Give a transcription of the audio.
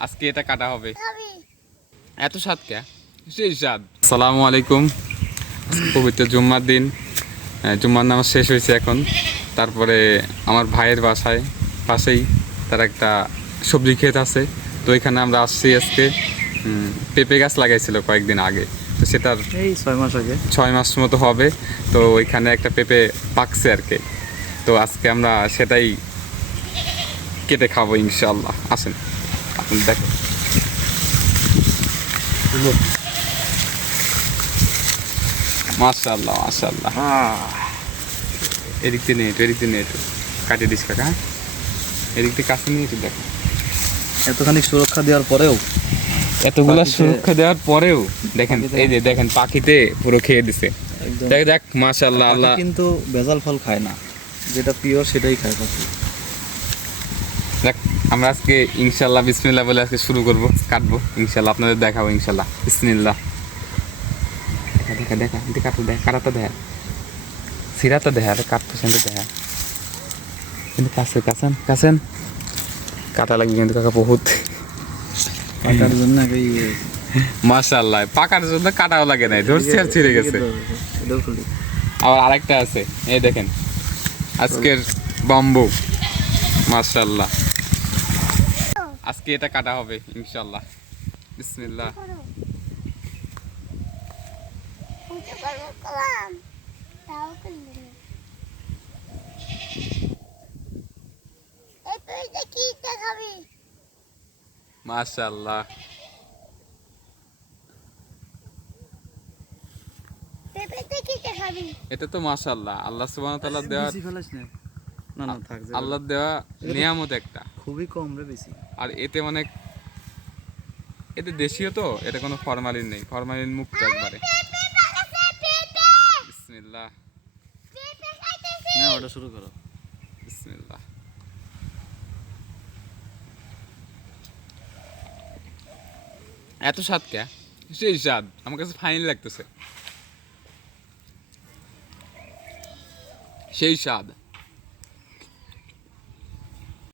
আজকে এটা কাটা হবে। এত স্বাদ কে? সেই স্বাদ। আসসালামু আলাইকুম। পবিত্র জুম্মার দিন, জুম্মার নামাজ শেষ হয়েছে এখন। তারপরে আমার ভাইয়ের বাসায় পাশেই তার একটা সবজি ক্ষেত আছে, তো এখানে আমরা আসছি আজকে। পেঁপে গাছ লাগাইছিল কয়েকদিন আগে, তো সেটার এই 6 মাস আগে 6 মাস মতো হবে। তো ওইখানে একটা পেঁপে পাকছে আর কি। তো আজকে আমরা সেটাই কেটে খাবো ইনশাল্লাহ। আসেন আপনি দেখেন। মাশাআল্লাহ মাশাআল্লাহ। এদিক দিয়ে নিয়ে একটু কাটিয়ে দিস কাকা। এদিক থেকে কাছে নিয়ে একটু দেখো। এতখানি সুরক্ষা দেওয়ার পরেও এতগুলা পাখিতে- সুরক্ষা দেওয়ার পরেও দেখেন, পাখিতে- এই যে দেখেন পাখিতে পুরো খেয়ে দিছে। একদম দেখ দেখ মাশাআল্লাহ। পাখি আল্লাহ কিন্তু ভেজাল ফল খায় না, যেটা পিওর সেটাই খায় পাখি। দেখ, আমরা আজকে ইনশাল্লাহ বিসমিল্লাহ বলে আজকে শুরু করব, কাটবো ইনশাল্লাহ, আপনাদের দেখাবো ইনশাল্লাহ। বিসমিল্লাহ। দেখা দেখা দেখা কাটো, দেখ কাটাটা দেখা, সিরাটা দেখা, আরে কাটতে সেটা দেখা। কিন্তু কাছে কাছেন কাছেন কাটা লাগবে কিন্তু কাকা বহুত। পাকার জন্য মাশাআল্লাহ, পাকার জন্য কাটাও লাগে নাই, ধরছি আর ছিঁড়ে গেছে। আবার আরেকটা আছে, এই দেখেন আজকের বাম্বু। মাশাআল্লাহ, আজকে এটা কাটা হবে ইনশাল্লাহ। বিসমিল্লাহ। মাশাআল্লাহ, এটা তো মাশাআল্লাহ আল্লাহ সুবহানাহু ওয়া তাআলা দেওয়া, না না থাক, আল্লাহর দেওয়া নিয়ামত একটা। খুবই কম রে, বেশি। আর এতে মানে এতে দেশীয় তো, এটা কোনো ফরমালিন নেই, ফরমালিন মুক্ত একবারে। বিসমিল্লাহ। না, ওটা শুরু করো। বিসমিল্লাহ। এত স্বাদ কে? সেই স্বাদ, আমার কাছে ফাইন লাগতেছে, সেই স্বাদ।